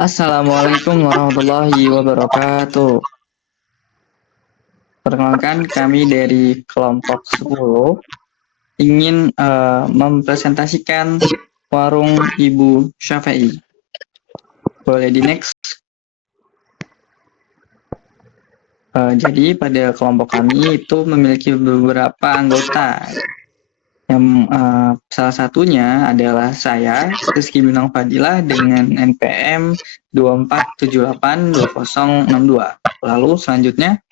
Assalamualaikum warahmatullahi wabarakatuh. Perkenalkan kami dari kelompok 10 ingin mempresentasikan warung Ibu Syafi'i. Boleh di next. Jadi pada kelompok kami itu memiliki beberapa anggota. Yang salah satunya adalah saya, Rizky Bintang Fadilah dengan NPM 24782062. Lalu selanjutnya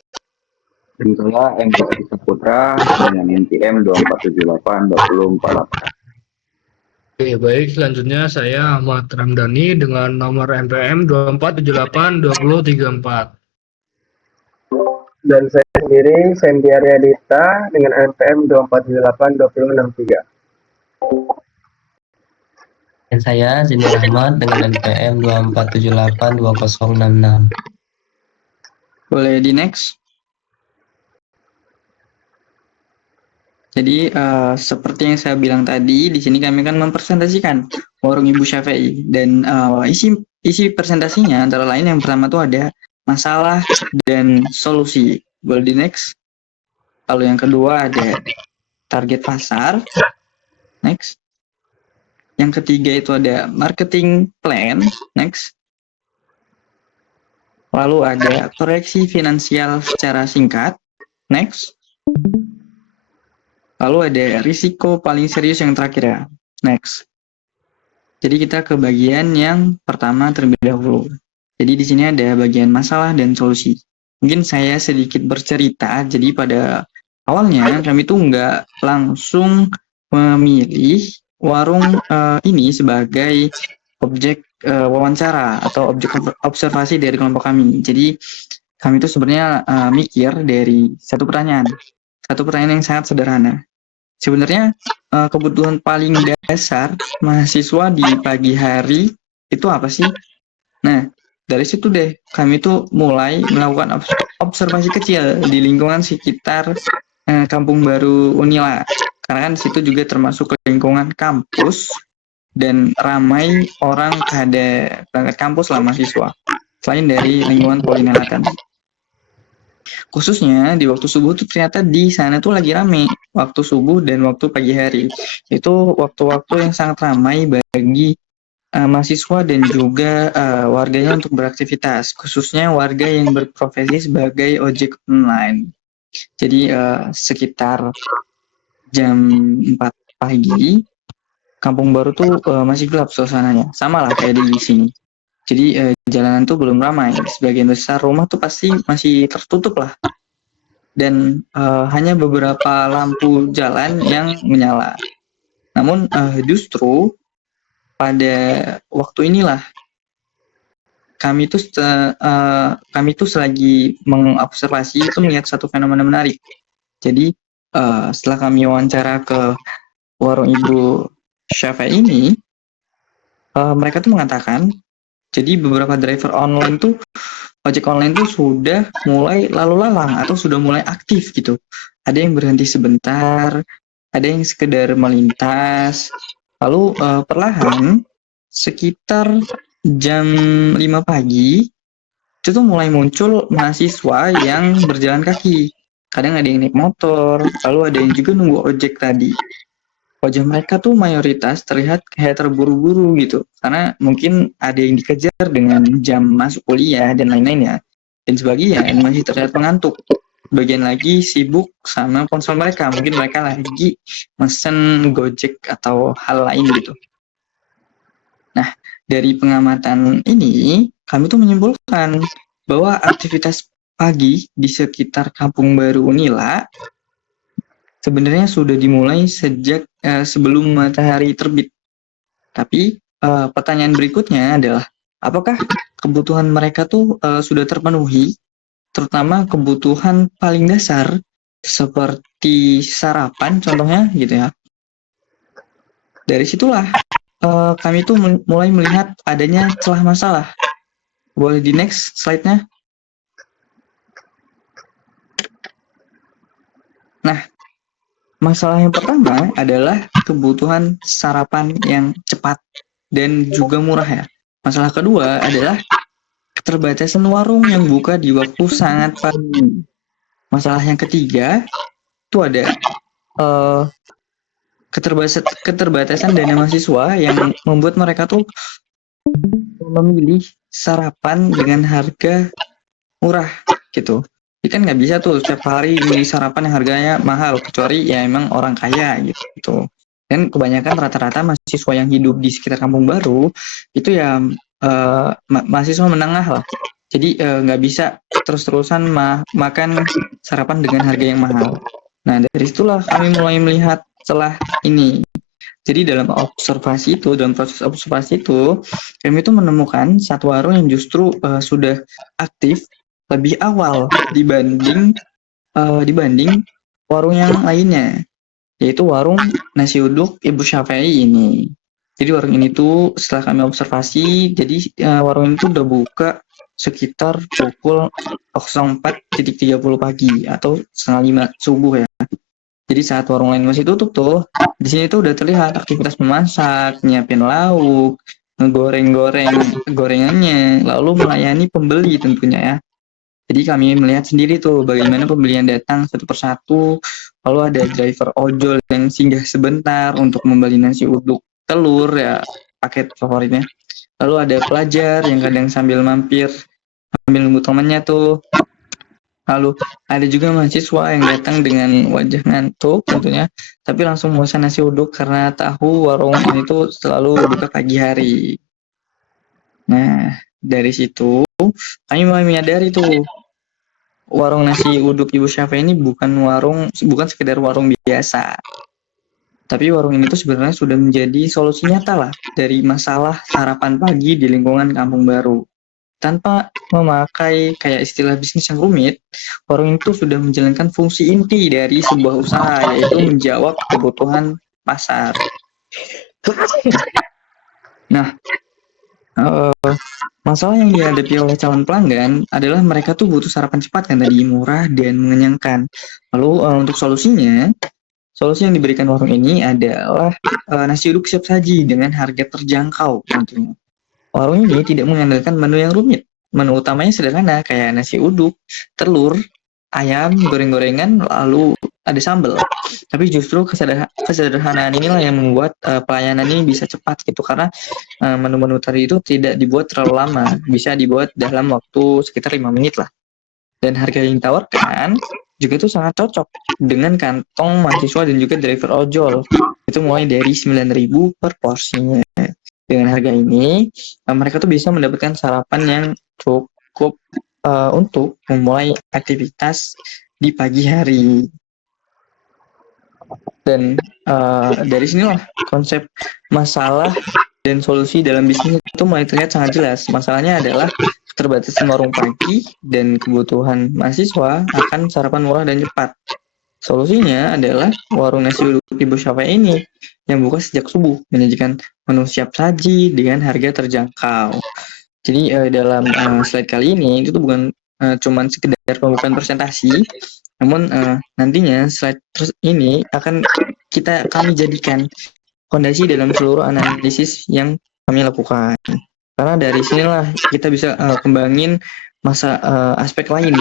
Dan saya M. Rizky Saputra dengan NPM 24782048. Oke, baik. Selanjutnya saya Ahmad Ramdhani dengan nomor MPM 24782034. Dan saya sendiri, Sandy Aryadita dengan NPM 24782063. Dan saya Zinur Ahmad dengan NPM 24782066. boleh di next. Jadi seperti yang saya bilang tadi, di sini kami akan mempresentasikan warung Ibu Syafi'i dan isi presentasinya antara lain yang pertama tuh ada masalah dan solusi. Boleh di next. Lalu yang kedua ada target pasar. Next. Yang ketiga itu ada marketing plan. Next. Lalu ada koreksi finansial secara singkat. Next. Lalu ada risiko paling serius yang terakhir ya. Next. Jadi kita ke bagian yang pertama terlebih dahulu. Jadi di sini ada bagian masalah dan solusi. Mungkin saya sedikit bercerita. Jadi pada awalnya kami tuh nggak langsung memilih warung ini sebagai objek wawancara atau objek observasi dari kelompok kami. Jadi kami tuh sebenarnya mikir dari satu pertanyaan yang sangat sederhana. Sebenarnya kebutuhan paling dasar mahasiswa di pagi hari itu apa sih? Nah, dari situ deh kami tuh mulai melakukan observasi kecil di lingkungan sekitar Kampung Baru Unila. Karena kan situ juga termasuk lingkungan kampus dan ramai orang pada berangkat kampus lah mahasiswa. Selain dari lingkungan Polinela tadi. Khususnya di waktu subuh tuh ternyata di sana tuh lagi rame waktu subuh dan waktu pagi hari. Itu waktu-waktu yang sangat ramai bagi mahasiswa dan juga warganya untuk beraktivitas, khususnya warga yang berprofesi sebagai ojek online. Jadi sekitar jam 4 pagi, Kampung Baru tuh masih gelap suasananya, sama lah kayak di sini. Jadi jalanan tuh belum ramai, sebagian besar rumah tuh pasti masih tertutup lah. Dan hanya beberapa lampu jalan yang menyala. Namun justru pada waktu inilah kami tuh selagi mengobservasi itu melihat satu fenomena menarik. Jadi setelah kami wawancara ke warung Ibu Syafi'i ini, mereka tuh mengatakan, jadi beberapa driver online tuh ojek online tuh sudah mulai lalu lalang atau sudah mulai aktif gitu. Ada yang berhenti sebentar, ada yang sekedar melintas. Lalu perlahan sekitar jam 5 pagi itu tuh mulai muncul mahasiswa yang berjalan kaki. Kadang ada yang naik motor, lalu ada yang juga nunggu ojek tadi. Wajah mereka tuh mayoritas terlihat kayak terburu-buru gitu. Karena mungkin ada yang dikejar dengan jam masuk kuliah dan lain-lainnya. Dan sebagian masih terlihat mengantuk. Bagian lagi sibuk sama ponsel mereka. Mungkin mereka lagi mesen Gojek atau hal lain gitu. Nah, dari pengamatan ini, kami tuh menyimpulkan bahwa aktivitas pagi di sekitar Kampung Baru Unila sebenarnya sudah dimulai sejak sebelum matahari terbit. Tapi pertanyaan berikutnya adalah, apakah kebutuhan mereka tuh sudah terpenuhi, terutama kebutuhan paling dasar seperti sarapan contohnya gitu ya. Dari situlah kami tuh mulai melihat adanya celah masalah. Boleh di next slide-nya. Nah, masalah yang pertama adalah kebutuhan sarapan yang cepat dan juga murah ya. Masalah kedua adalah keterbatasan warung yang buka di waktu sangat pagi. Masalah yang ketiga itu ada eh, keterbatasan dana mahasiswa yang membuat mereka tuh memilih sarapan dengan harga murah gitu. Jadi kan nggak bisa tuh setiap hari milih sarapan yang harganya mahal, kecuali ya emang orang kaya gitu. Dan kebanyakan rata-rata mahasiswa yang hidup di sekitar kampung baru itu ya mahasiswa menengah lah. Jadi nggak bisa terus-terusan makan sarapan dengan harga yang mahal. Nah dari situlah kami mulai melihat celah ini. Jadi dalam proses observasi itu, kami itu menemukan satu warung yang justru sudah aktif lebih awal dibanding warung yang lainnya, yaitu warung nasi uduk Ibu Syafei ini. Jadi warung ini tuh setelah kami observasi, jadi warung ini tuh udah buka sekitar pukul 04.30 pagi atau setengah 5 subuh ya. Jadi saat warung lain masih tutup tuh, di sini tuh udah terlihat aktivitas memasak, nyiapin lauk, ngegoreng-goreng gorengannya, lalu melayani pembeli tentunya ya. Jadi kami melihat sendiri tuh bagaimana pembelian datang satu persatu, lalu ada driver ojol yang singgah sebentar untuk membeli nasi uduk telur ya, paket favoritnya. Lalu ada pelajar yang kadang sambil mampir, sambil nunggu temannya tuh. Lalu ada juga mahasiswa yang datang dengan wajah ngantuk tentunya, tapi langsung memesan nasi uduk karena tahu warung ini tuh selalu buka pagi hari. Nah, dari situ kami mulai menyadari tuh warung nasi uduk Ibu Syafa ini bukan sekedar warung biasa. Tapi warung ini tuh sebenarnya sudah menjadi solusi nyata lah dari masalah sarapan pagi di lingkungan kampung baru. Tanpa memakai kayak istilah bisnis yang rumit, warung itu sudah menjalankan fungsi inti dari sebuah usaha, yaitu menjawab kebutuhan pasar. Nah, masalah yang dihadapi oleh calon pelanggan adalah mereka tuh butuh sarapan cepat kan tadi, murah dan mengenyangkan. Lalu untuk solusi yang diberikan warung ini adalah nasi uduk siap saji dengan harga terjangkau tentunya. Warung ini tidak mengandalkan menu yang rumit. Menu utamanya sederhana, kayak nasi uduk, telur, ayam, goreng-gorengan, lalu ada sambal. Tapi justru kesederhanaan inilah yang membuat pelayanan ini bisa cepat gitu, karena menu-menu tadi itu tidak dibuat terlalu lama, bisa dibuat dalam waktu sekitar 5 menit lah. Dan harga yang ditawarkan juga itu sangat cocok dengan kantong mahasiswa dan juga driver ojol. Itu mulai dari 9.000 per porsinya. Dengan harga ini, mereka tuh bisa mendapatkan sarapan yang cukup untuk memulai aktivitas di pagi hari. Dan dari sinilah konsep masalah dan solusi dalam bisnis itu mulai terlihat sangat jelas. Masalahnya adalah keterbatasan warung pagi dan kebutuhan mahasiswa akan sarapan murah dan cepat. Solusinya adalah warung nasi uduk Ibu Syafa ini yang buka sejak subuh, menyajikan menu siap saji dengan harga terjangkau. Jadi dalam slide kali ini itu bukan cuman sekedar pembukaan presentasi, namun nantinya slide ini akan kami jadikan fondasi dalam seluruh analisis yang kami lakukan. Karena dari sinilah kita bisa kembangin aspek lain,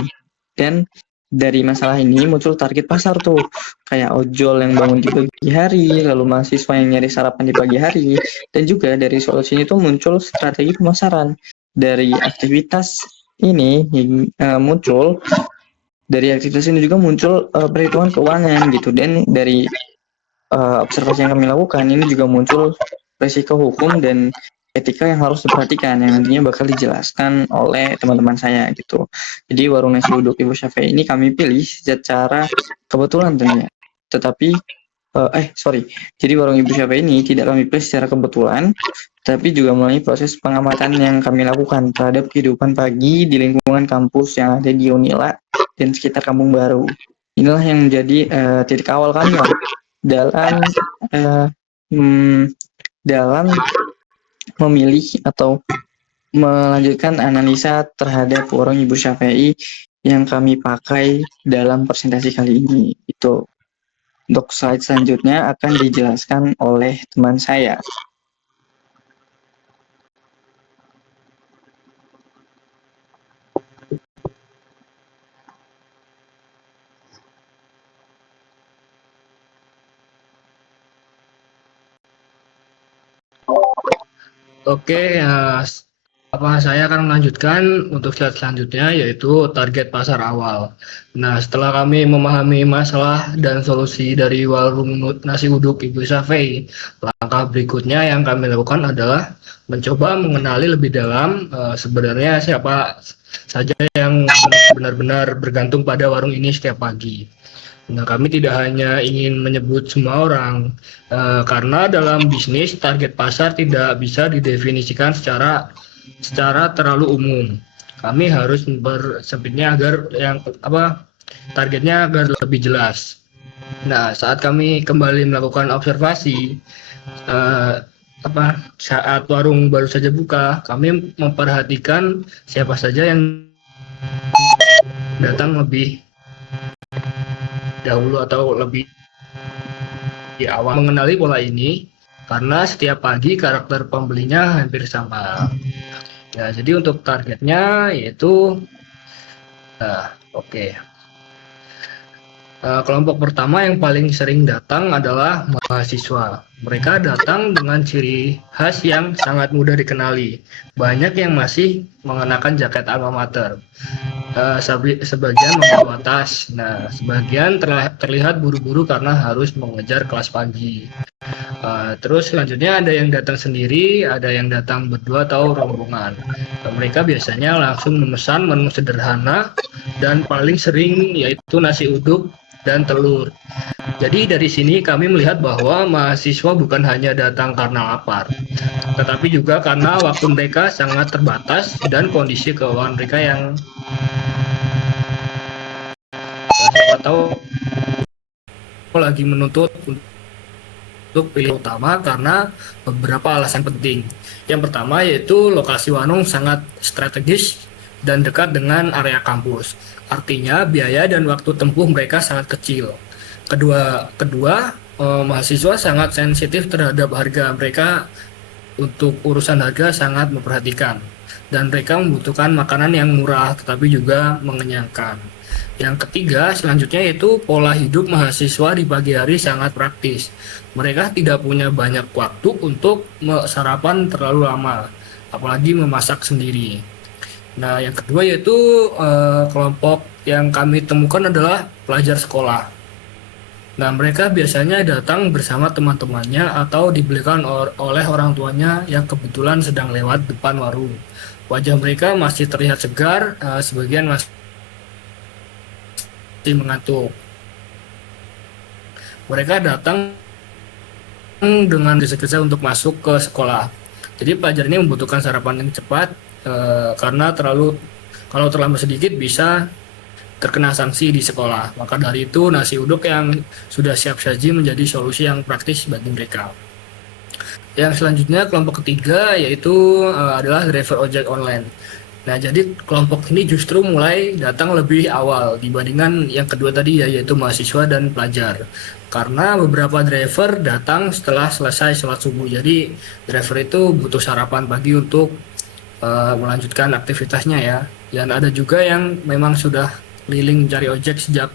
dan dari masalah ini muncul target pasar tuh, kayak ojol yang bangun di pagi hari, lalu mahasiswa yang nyari sarapan di pagi hari, dan juga dari solusi itu muncul strategi pemasaran. Dari aktivitas ini muncul juga muncul perhitungan keuangan gitu, dan dari observasi yang kami lakukan ini juga muncul risiko hukum dan etika yang harus diperhatikan, yang nantinya bakal dijelaskan oleh teman-teman saya gitu. Jadi warung nasi uduk Ibu Syafei ini kami pilih secara kebetulan tentunya. Tetapi jadi warung Ibu Syafei ini tidak kami pilih secara kebetulan, tapi juga melalui proses pengamatan yang kami lakukan terhadap kehidupan pagi di lingkungan kampus yang ada di Unila dan sekitar Kampung Baru. Inilah yang menjadi titik awal kami lah dalam memilih atau melanjutkan analisa terhadap warung Ibu Syafei yang kami pakai dalam presentasi kali ini. Itu untuk slide selanjutnya akan dijelaskan oleh teman saya. Oke, saya akan melanjutkan untuk slide selanjutnya yaitu target pasar awal. Nah, setelah kami memahami masalah dan solusi dari warung nasi uduk Ibu Safei, langkah berikutnya yang kami lakukan adalah mencoba mengenali lebih dalam sebenarnya siapa saja yang benar-benar bergantung pada warung ini setiap pagi. Nah, kami tidak hanya ingin menyebut semua orang, karena dalam bisnis target pasar tidak bisa didefinisikan secara terlalu umum. Kami harus bersempitnya agar targetnya agar lebih jelas. Nah, saat kami kembali melakukan observasi, eh, saat warung baru saja buka, kami memperhatikan siapa saja yang datang lebih dahulu atau lebih di awal. Mengenali pola ini karena setiap pagi karakter pembelinya hampir sama. Ya, jadi untuk targetnya yaitu oke. Kelompok pertama yang paling sering datang adalah mahasiswa. Mereka datang dengan ciri khas yang sangat mudah dikenali. Banyak yang masih mengenakan jaket alma mater. Sebagian membawa tas. Nah, sebagian terlihat buru-buru karena harus mengejar kelas pagi. Terus selanjutnya ada yang datang sendiri, ada yang datang berdua atau rombongan. Mereka biasanya langsung memesan menu sederhana dan paling sering yaitu nasi uduk dan telur. Jadi dari sini kami melihat bahwa mahasiswa bukan hanya datang karena lapar, tetapi juga karena waktu mereka sangat terbatas dan kondisi keuangan mereka yang siapa tahu lagi menuntut untuk pilih utama karena beberapa alasan penting. Yang pertama yaitu lokasi warung sangat strategis dan dekat dengan area kampus. Artinya biaya dan waktu tempuh mereka sangat kecil. Kedua, mahasiswa sangat sensitif terhadap harga. Mereka untuk urusan harga sangat memperhatikan dan mereka membutuhkan makanan yang murah tetapi juga mengenyangkan. Yang ketiga, selanjutnya yaitu pola hidup mahasiswa di pagi hari sangat praktis. Mereka tidak punya banyak waktu untuk sarapan terlalu lama, apalagi memasak sendiri. Nah, yang kedua yaitu kelompok yang kami temukan adalah pelajar sekolah. Nah, mereka biasanya datang bersama teman-temannya atau dibelikan oleh orang tuanya yang kebetulan sedang lewat depan warung. Wajah mereka masih terlihat segar, sebagian masih mengantuk. Mereka datang dengan gesa-gesa untuk masuk ke sekolah. Jadi pelajar ini membutuhkan sarapan yang cepat karena kalau terlambat sedikit bisa terkena sanksi di sekolah. Maka dari itu nasi uduk yang sudah siap saji menjadi solusi yang praktis bagi mereka. Yang selanjutnya kelompok ketiga yaitu adalah driver ojek online. Nah, jadi kelompok ini justru mulai datang lebih awal dibandingkan yang kedua tadi yaitu mahasiswa dan pelajar. Karena beberapa driver datang setelah selesai sholat subuh. Jadi driver itu butuh sarapan pagi untuk melanjutkan aktivitasnya ya. Dan ada juga yang memang sudah keliling mencari ojek sejak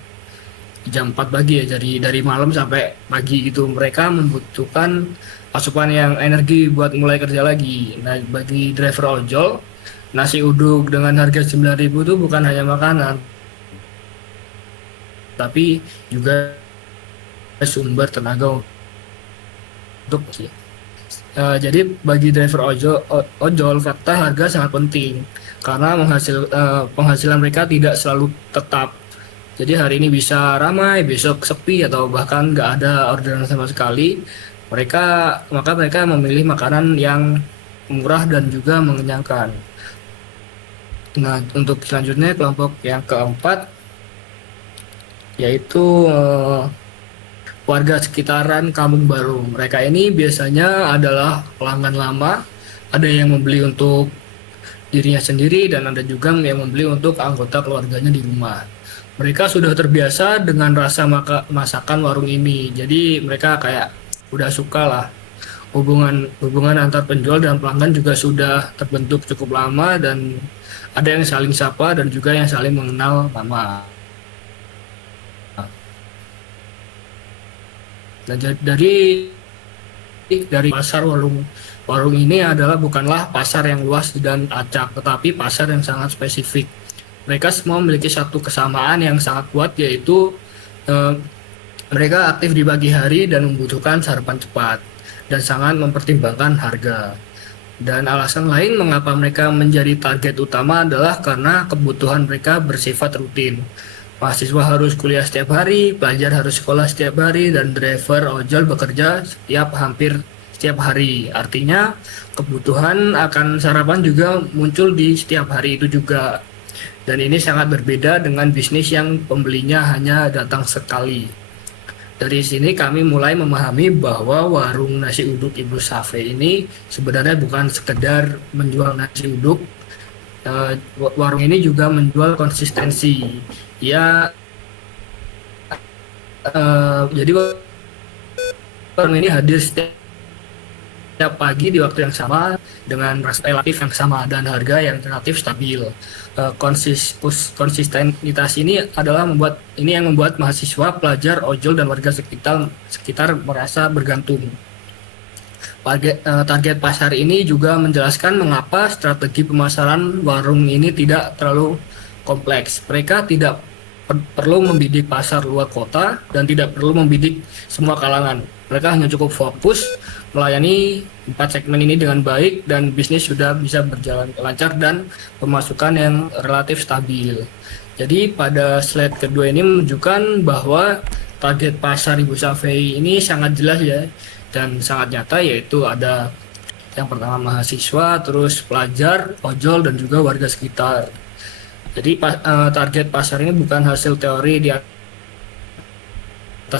jam 4 pagi ya. Jadi dari malam sampai pagi gitu. Mereka membutuhkan asupan yang energi buat mulai kerja lagi. Nah, bagi driver ojol, nasi uduk dengan harga 9.000 itu bukan hanya makanan, tapi juga sumber tenaga untuk jadi bagi driver ojol fakta harga sangat penting karena penghasilan mereka tidak selalu tetap. Jadi hari ini bisa ramai, besok sepi atau bahkan nggak ada orderan sama sekali. Maka mereka memilih makanan yang murah dan juga mengenyangkan. Nah, untuk selanjutnya kelompok yang keempat yaitu warga sekitaran Kampung Baru. Mereka ini biasanya adalah pelanggan lama, ada yang membeli untuk dirinya sendiri dan ada juga yang membeli untuk anggota keluarganya di rumah. Mereka sudah terbiasa dengan rasa masakan warung ini, jadi mereka kayak udah suka lah. Hubungan antar penjual dan pelanggan juga sudah terbentuk cukup lama dan ada yang saling sapa dan juga yang saling mengenal lama. Nah, dari pasar warung Warung ini adalah bukanlah pasar yang luas dan acak, tetapi pasar yang sangat spesifik. Mereka semua memiliki satu kesamaan yang sangat kuat, yaitu eh, mereka aktif di pagi hari dan membutuhkan sarapan cepat dan sangat mempertimbangkan harga. Dan alasan lain mengapa mereka menjadi target utama adalah karena kebutuhan mereka bersifat rutin. Mahasiswa harus kuliah setiap hari, pelajar harus sekolah setiap hari, dan driver ojol bekerja hampir setiap hari. Artinya kebutuhan akan sarapan juga muncul di setiap hari itu juga. Dan ini sangat berbeda dengan bisnis yang pembelinya hanya datang sekali. Dari sini kami mulai memahami bahwa warung nasi uduk Ibu Safe ini sebenarnya bukan sekedar menjual nasi uduk. Warung ini juga menjual konsistensi. Ya, jadi warung ini hadir setiap pagi di waktu yang sama dengan rasa relatif yang sama dan harga yang relatif stabil. Konsistenitas ini yang membuat mahasiswa, pelajar, ojol dan warga sekitar merasa bergantung. Target pasar ini juga menjelaskan mengapa strategi pemasaran warung ini tidak terlalu kompleks. Mereka tidak perlu membidik pasar luar kota dan tidak perlu membidik semua kalangan. Mereka hanya cukup fokus melayani 4 segmen ini dengan baik dan bisnis sudah bisa berjalan lancar dan pemasukan yang relatif stabil. Jadi pada slide kedua ini menunjukkan bahwa target pasar Ibu Safei ini sangat jelas ya dan sangat nyata, yaitu ada yang pertama mahasiswa, terus pelajar, ojol dan juga warga sekitar. Jadi target pasar ini bukan hasil teori di atas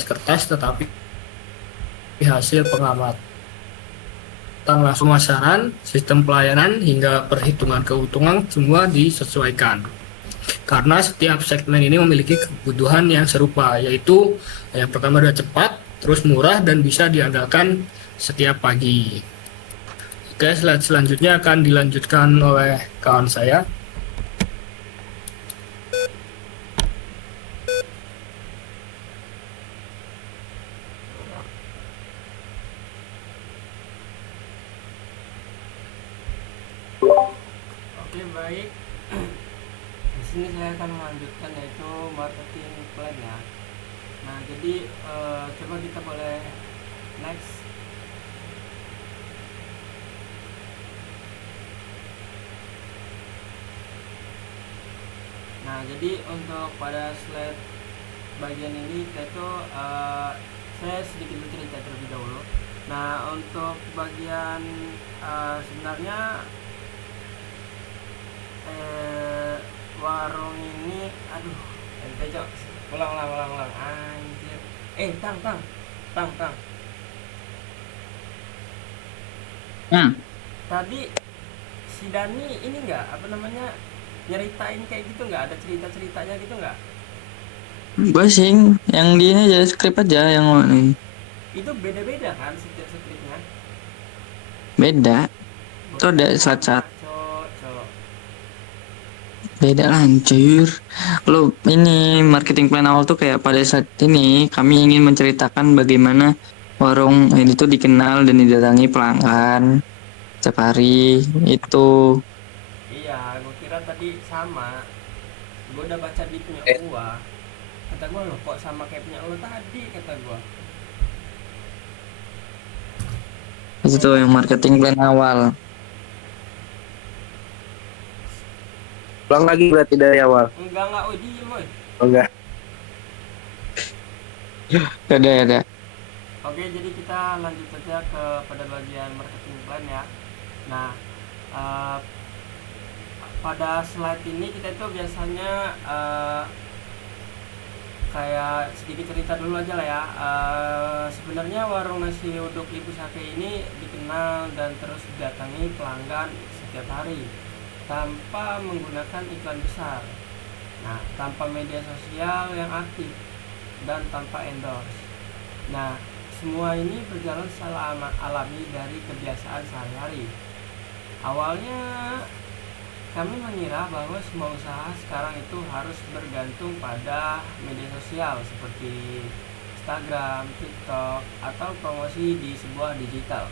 kertas, tetapi hasil pengamatan langsung pemasaran, sistem pelayanan hingga perhitungan keuntungan semua disesuaikan. Karena setiap segmen ini memiliki kebutuhan yang serupa, yaitu yang pertama adalah cepat, terus murah dan bisa diandalkan setiap pagi. Oke, slide selanjutnya akan dilanjutkan oleh kawan saya. Oke, baik. Di sini saya akan melanjutkan yaitu marketing plan ya. Nah, jadi coba kita boleh next. Nah, jadi untuk pada slide bagian ini itu saya sedikit bercerita terlebih dahulu. Nah, untuk bagian sebenarnya warung ini, aduh, ente cok, ulang anjir. Tang. Tadi si Dani ini enggak, apa namanya, nyeritain kayak gitu nggak, ada cerita-ceritanya gitu nggak? Gue sih yang di ini aja skrip aja yang ini. Itu beda-beda kan setiap skripnya? Beda. Itu ada slide beda lanjut. Lo ini marketing plan awal tuh kayak pada saat ini kami ingin menceritakan bagaimana warung ini tuh dikenal dan didatangi pelanggan setiap hari itu. Iya, gue kira tadi sama. Gue udah baca di punya gua. Kata gue, loh kok sama kayak punya lo tadi, kata gue. Itu tuh yang marketing plan awal. Ulang lagi berarti dari awal. Enggak, diem woy. Enggak. Ada. Oke, jadi kita lanjut saja ke pada bagian marketing plan ya. Nah, pada slide ini kita itu biasanya kayak sedikit cerita dulu aja lah ya. Sebenarnya warung nasi uduk Ibu Sake ini dikenal dan terus didatangi pelanggan setiap hari tanpa menggunakan iklan besar. Nah, tanpa media sosial yang aktif dan tanpa endorse. Nah, semua ini berjalan secara alami dari kebiasaan sehari-hari. Awalnya kami mengira bahwa semua usaha sekarang itu harus bergantung pada media sosial seperti Instagram, TikTok, atau promosi di sebuah digital.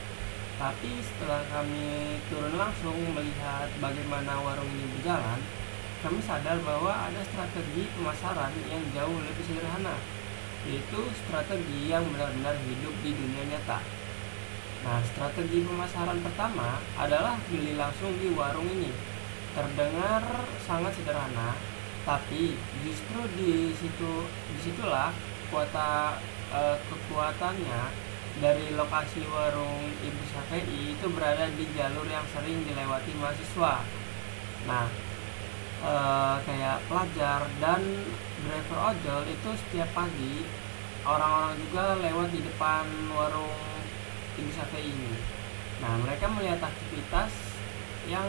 Tapi setelah kami turun langsung melihat bagaimana warung ini berjalan, kami sadar bahwa ada strategi pemasaran yang jauh lebih sederhana, yaitu strategi yang benar-benar hidup di dunia nyata. Nah, strategi pemasaran pertama adalah beli langsung di warung ini. Terdengar sangat sederhana, tapi justru disitulah kekuatannya. Dari lokasi warung Ibu Syafei itu berada di jalur yang sering dilewati mahasiswa. Nah, kayak pelajar dan driver ojol itu setiap pagi orang-orang juga lewat di depan warung Ibu Syafei ini. Nah, mereka melihat aktivitas yang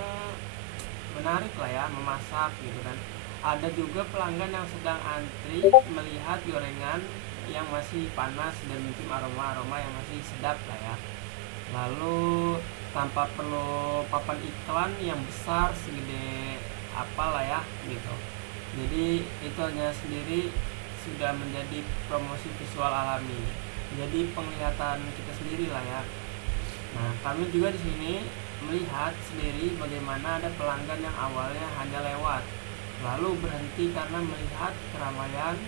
menarik lah ya, memasak gitu kan. Ada juga pelanggan yang sedang antri melihat gorengan yang masih panas dan mencium aroma-aroma yang masih sedap lah ya. Lalu tanpa perlu papan iklan yang besar segede apalah ya gitu. Jadi itu hanya sendiri sudah menjadi promosi visual alami. Jadi penglihatan kita sendiri lah ya. Nah, kami juga di sini melihat sendiri bagaimana ada pelanggan yang awalnya hanya lewat, lalu berhenti karena melihat keramaian.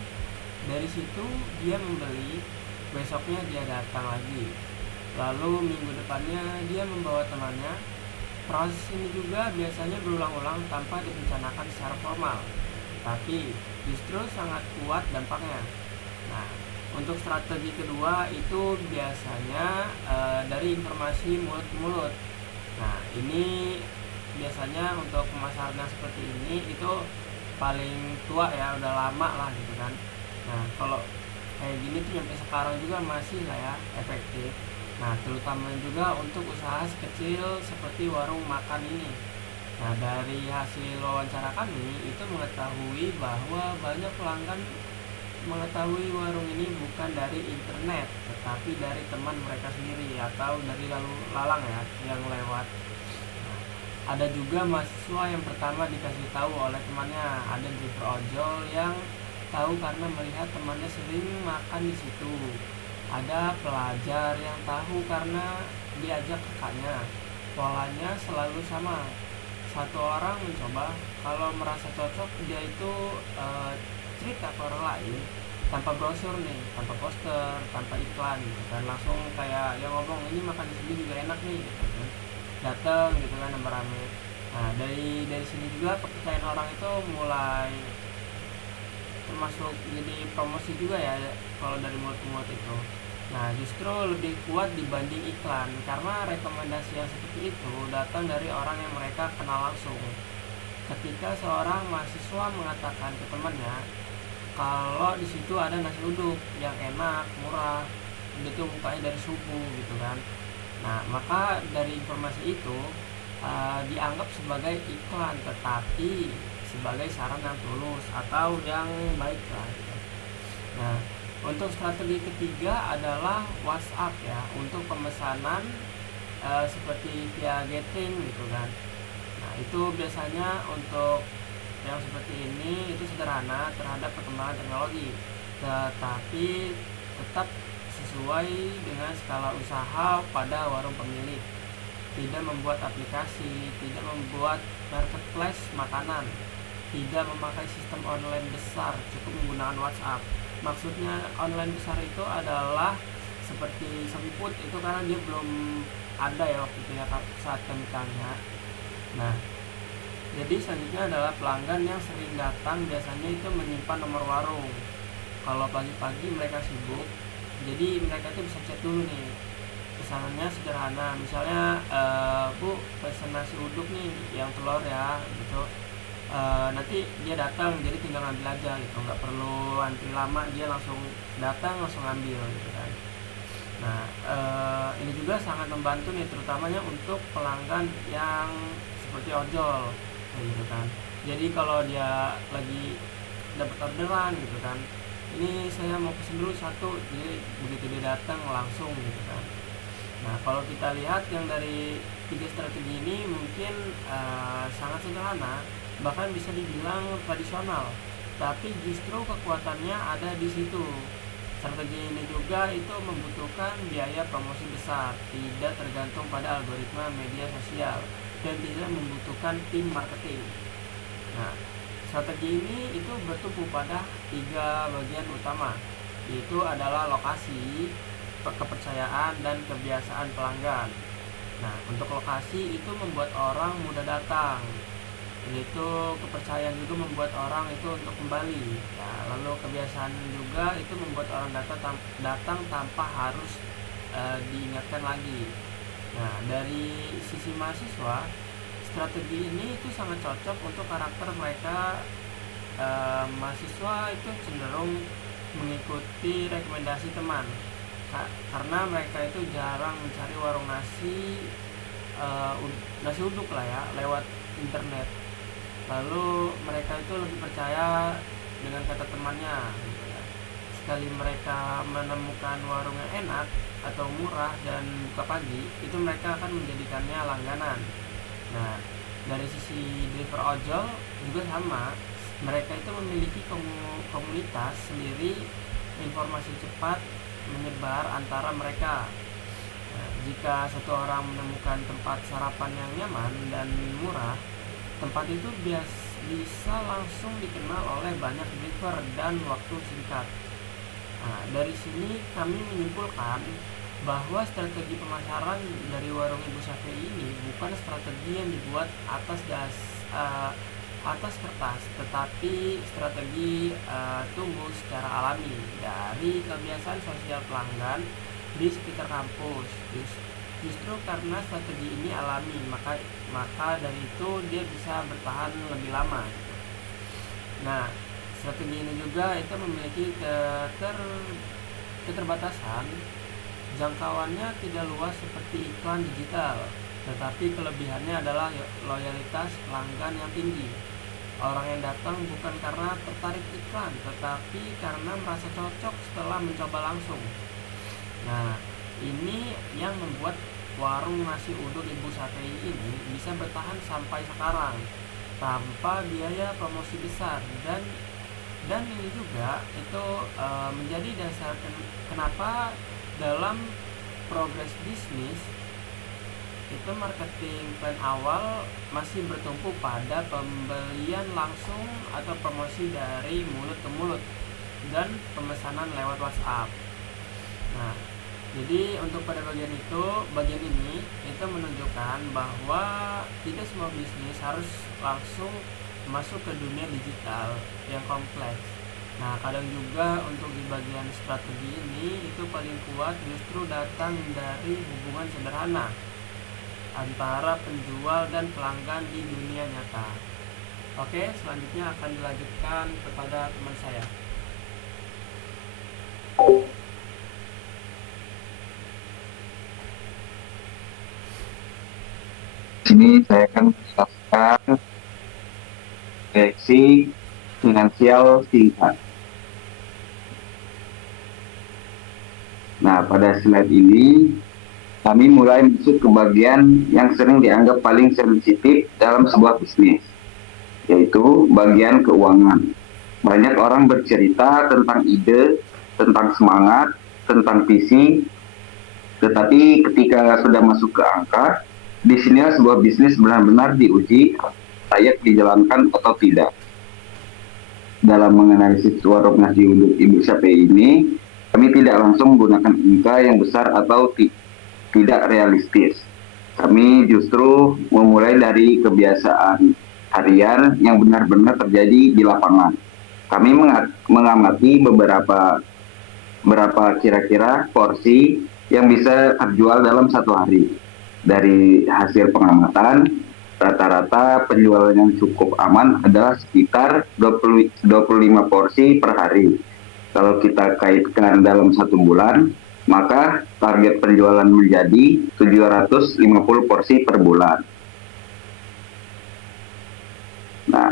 Dari situ dia membeli, besoknya dia datang lagi, lalu minggu depannya dia membawa temannya. Proses ini juga biasanya berulang-ulang tanpa direncanakan secara formal, tapi justru sangat kuat dampaknya. Nah, untuk strategi kedua itu biasanya dari informasi mulut ke mulut. Nah, ini biasanya untuk pemasaran yang seperti ini itu paling tua ya, udah lama lah gitu kan. Nah, kalau kayak gini tuh sampai sekarang juga masih lah ya efektif. Nah, terutama juga untuk usaha kecil seperti warung makan ini. Nah, dari hasil wawancara kami itu mengetahui bahwa banyak pelanggan mengetahui warung ini bukan dari internet, tetapi dari teman mereka sendiri atau dari lalu lalang ya yang lewat. Nah, ada juga mahasiswa yang pertama dikasih tahu oleh temannya. Ada driver ojol yang tahu karena melihat temannya sering makan di situ. Ada pelajar yang tahu karena diajak kakaknya. Polanya selalu sama. Satu orang mencoba, kalau merasa cocok dia itu cerita ke orang lain tanpa brosur nih, tanpa poster, tanpa iklan gitu kan, langsung kayak yang ngomong ini makan di sini juga enak nih gitu kan, datang gitu kan rame-rame. Nah, dari sini juga kepercayaan orang itu mulai termasuk jadi promosi juga ya kalau dari mulut ke mulut itu. Nah, justru lebih kuat dibanding iklan karena rekomendasi yang seperti itu datang dari orang yang mereka kenal langsung. Ketika seorang mahasiswa mengatakan ke temannya kalau di situ ada nasi uduk yang enak, murah, itu bukanya dari subuh gitu kan. Nah, maka dari informasi itu dianggap sebagai iklan, tetapi sebagai saran yang tulus atau yang baik lah gitu. Nah, untuk strategi ketiga adalah WhatsApp ya, untuk pemesanan seperti via getting gitu kan. Nah, itu biasanya untuk yang seperti ini itu sederhana terhadap perkembangan teknologi, tetapi tetap sesuai dengan skala usaha pada warung pemilik. Tidak membuat aplikasi, tidak membuat marketplace makanan, tidak memakai sistem online besar, cukup menggunakan WhatsApp. Maksudnya online besar itu adalah seperti Seafood itu karena dia belum ada ya waktu itu ya saat kami tanya. Nah, jadi selanjutnya adalah pelanggan yang sering datang biasanya itu menyimpan nomor warung. Kalau pagi-pagi mereka sibuk, jadi mereka itu bisa chat dulu nih. Pesanannya sederhana, misalnya Bu pesan nasi uduk nih yang telur ya gitu. Nanti dia datang, jadi tinggal ngambil aja gitu, nggak perlu antri lama, dia langsung datang langsung ambil gitu kan. Nah, ini juga sangat membantu nih, terutamanya untuk pelanggan yang seperti ojol gitu kan. Jadi kalau dia lagi dapat orderan gitu kan, ini saya mau pesen dulu satu, jadi begitu dia datang langsung gitu kan. Nah, kalau kita lihat yang dari tiga strategi ini mungkin sangat sederhana, bahkan bisa dibilang tradisional, tapi justru kekuatannya ada di situ. Strategi ini juga itu membutuhkan biaya promosi besar, tidak tergantung pada algoritma media sosial, dan tidak membutuhkan tim marketing. Nah, strategi ini itu bertumpu pada 3 bagian utama, yaitu adalah lokasi, kepercayaan, dan kebiasaan pelanggan. Nah, untuk lokasi itu membuat orang mudah datang, yaitu kepercayaan juga membuat orang itu untuk kembali. Ya, lalu kebiasaan juga itu membuat orang datang tanpa harus diingatkan lagi. Nah, dari sisi mahasiswa, strategi ini itu sangat cocok untuk karakter mereka. Mahasiswa itu cenderung mengikuti rekomendasi teman, karena mereka itu jarang mencari warung nasi uduk lah ya lewat internet. Lalu mereka itu lebih percaya dengan kata temannya gitu ya. Sekali mereka menemukan warung yang enak atau murah dan buka pagi, itu mereka akan menjadikannya langganan. Nah, dari sisi driver ojol juga sama, mereka itu memiliki komunitas sendiri, informasi cepat menyebar antara mereka. Nah, jika satu orang menemukan tempat sarapan yang nyaman dan murah, tempat itu bisa langsung dikenal oleh banyak driver dan waktu singkat. Nah, dari sini kami menyimpulkan bahwa strategi pemasaran dari warung Ibu Syafei ini bukan strategi yang dibuat atas kertas, tetapi strategi tumbuh secara alami dari kebiasaan sosial pelanggan di sekitar kampus. Justru karena strategi ini alami, maka dari itu dia bisa bertahan lebih lama. Nah, strategi ini juga itu memiliki keterbatasan. Jangkauannya tidak luas seperti iklan digital, tetapi kelebihannya adalah loyalitas pelanggan yang tinggi. Orang yang datang bukan karena tertarik iklan, tetapi karena merasa cocok setelah mencoba langsung. Nah, ini yang membuat warung nasi uduk Ibu Syafei ini bisa bertahan sampai sekarang tanpa biaya promosi besar, dan ini juga itu menjadi dasar kenapa dalam progres bisnis itu marketing plan awal masih bertumpu pada pembelian langsung atau promosi dari mulut ke mulut dan pemesanan lewat WhatsApp. Nah, jadi untuk pada bagian ini itu menunjukkan bahwa tidak semua bisnis harus langsung masuk ke dunia digital yang kompleks. Nah, kadang juga untuk di bagian strategi ini itu paling kuat justru datang dari hubungan sederhana antara penjual dan pelanggan di dunia nyata. Oke, selanjutnya akan dilanjutkan kepada teman saya. Sini saya akan menjelaskan proyeksi finansial singkat. Nah, pada slide ini kami mulai masuk ke bagian yang sering dianggap paling sensitif dalam sebuah bisnis, yaitu bagian keuangan. Banyak orang bercerita tentang ide, tentang semangat, tentang visi, tetapi ketika sudah masuk ke angka, di sini sebuah bisnis benar-benar diuji layak dijalankan atau tidak. Dalam menganalisis warung nasi uduk Ibu Syafei ini, kami tidak langsung menggunakan angka yang besar atau tidak realistis. Kami justru memulai dari kebiasaan harian yang benar-benar terjadi di lapangan. Kami mengamati berapa kira-kira porsi yang bisa terjual dalam satu hari. Dari hasil pengamatan, rata-rata penjualan yang cukup aman adalah sekitar 25 porsi per hari. Kalau kita kaitkan dalam satu bulan, maka target penjualan menjadi 750 porsi per bulan. Nah,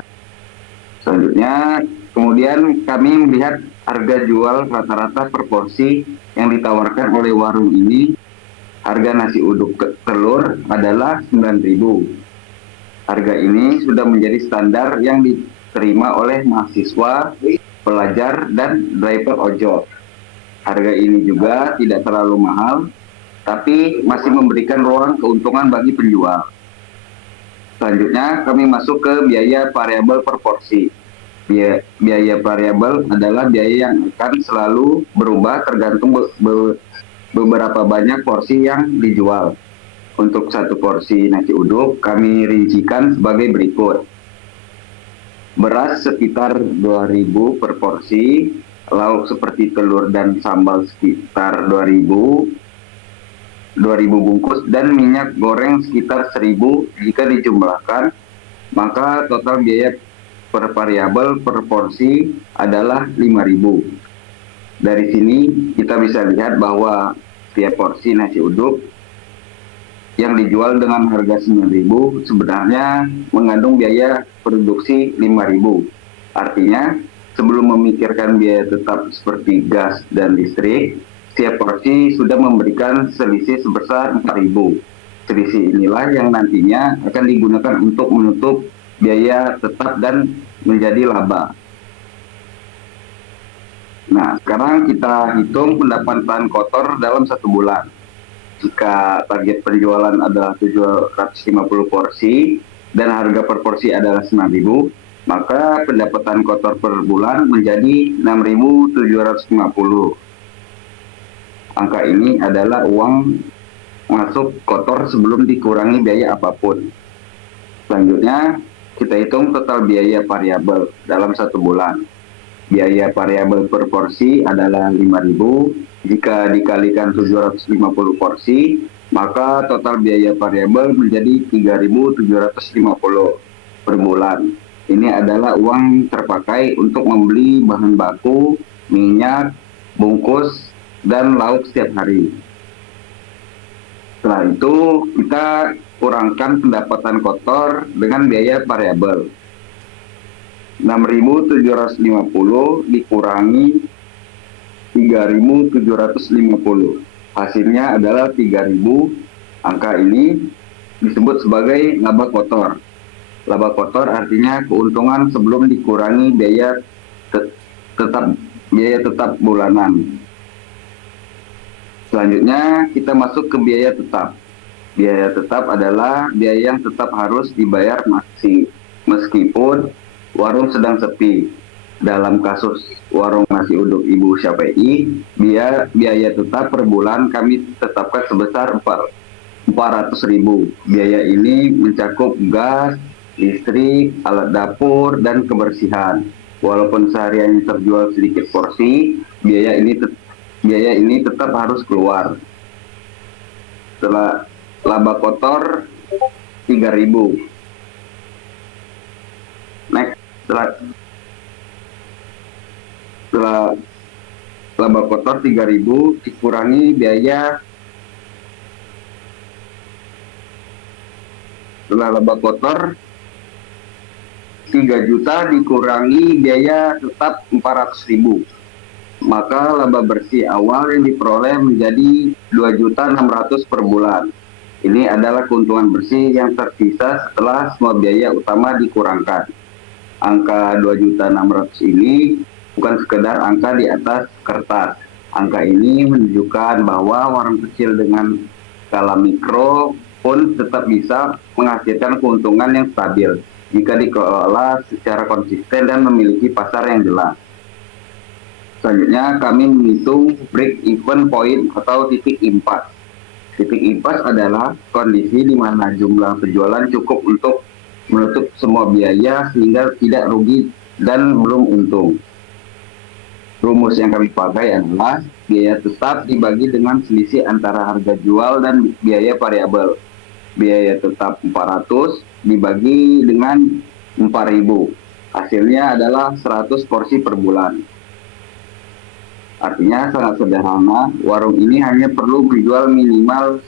selanjutnya kemudian kami melihat harga jual rata-rata per porsi yang ditawarkan oleh warung ini. Harga nasi uduk telur adalah 9.000. Harga ini sudah menjadi standar yang diterima oleh mahasiswa, pelajar, dan driver ojol. Harga ini juga tidak terlalu mahal, tapi masih memberikan ruang keuntungan bagi penjual. Selanjutnya, kami masuk ke biaya variabel per porsi. Biaya variabel adalah biaya yang akan selalu berubah tergantung beberapa banyak porsi yang dijual. Untuk satu porsi nasi uduk, kami rincikan sebagai berikut. Beras sekitar 2.000 per porsi, lauk seperti telur dan sambal sekitar 2.000 bungkus, dan minyak goreng sekitar 1.000. Jika dijumlahkan, maka total biaya per variabel per porsi adalah 5.000. Dari sini kita bisa lihat bahwa setiap porsi nasi uduk yang dijual dengan harga 9.000 sebenarnya mengandung biaya produksi 5.000. Artinya, sebelum memikirkan biaya tetap seperti gas dan listrik, setiap porsi sudah memberikan selisih sebesar 4.000. Selisih inilah yang nantinya akan digunakan untuk menutup biaya tetap dan menjadi laba. Nah, sekarang kita hitung pendapatan kotor dalam 1 bulan. Jika target penjualan adalah 750 porsi dan harga per porsi adalah 9.000, maka pendapatan kotor per bulan menjadi 6.750. Angka ini adalah uang masuk kotor sebelum dikurangi biaya apapun. Selanjutnya, kita hitung total biaya variabel dalam 1 bulan. Biaya variabel per porsi adalah 5.000. Jika dikalikan 750 porsi, maka total biaya variabel menjadi 3.750 per bulan. Ini adalah uang terpakai untuk membeli bahan baku, minyak, bungkus, dan lauk setiap hari. Setelah itu, kita kurangkan pendapatan kotor dengan biaya variabel. 6.750 dikurangi 3.750. Hasilnya adalah 3.000. Angka ini disebut sebagai laba kotor. Laba kotor artinya keuntungan sebelum dikurangi biaya tetap bulanan. Selanjutnya kita masuk ke biaya tetap. Biaya tetap adalah biaya yang tetap harus dibayar meskipun warung sedang sepi. Dalam kasus warung nasi uduk Ibu Syafi'i, biaya tetap per bulan kami tetapkan sebesar 400.000. Biaya ini mencakup gas, listrik, alat dapur, dan kebersihan. Walaupun seharian terjual sedikit porsi, biaya ini tetap harus keluar. Setelah laba kotor 3.000. Next, setelah laba kotor 3.000 dikurangi biaya. Setelah laba kotor 3 juta dikurangi biaya tetap 400.000. Maka laba bersih awal yang diperoleh menjadi 2.600.000 per bulan. Ini adalah keuntungan bersih yang tersisa setelah semua biaya utama dikurangkan. Angka 2.600.000 ini bukan sekedar angka di atas kertas. Angka ini menunjukkan bahwa warung kecil dengan skala mikro pun tetap bisa menghasilkan keuntungan yang stabil jika dikelola secara konsisten dan memiliki pasar yang jelas. Selanjutnya kami menghitung break even point atau titik impas. Titik impas adalah kondisi di mana jumlah penjualan cukup untuk menutup semua biaya sehingga tidak rugi dan belum untung. Rumus yang kami pakai adalah biaya tetap dibagi dengan selisih antara harga jual dan biaya variabel. Biaya tetap 400 dibagi dengan 4.000. Hasilnya adalah 100 porsi per bulan. Artinya sangat sederhana, warung ini hanya perlu menjual minimal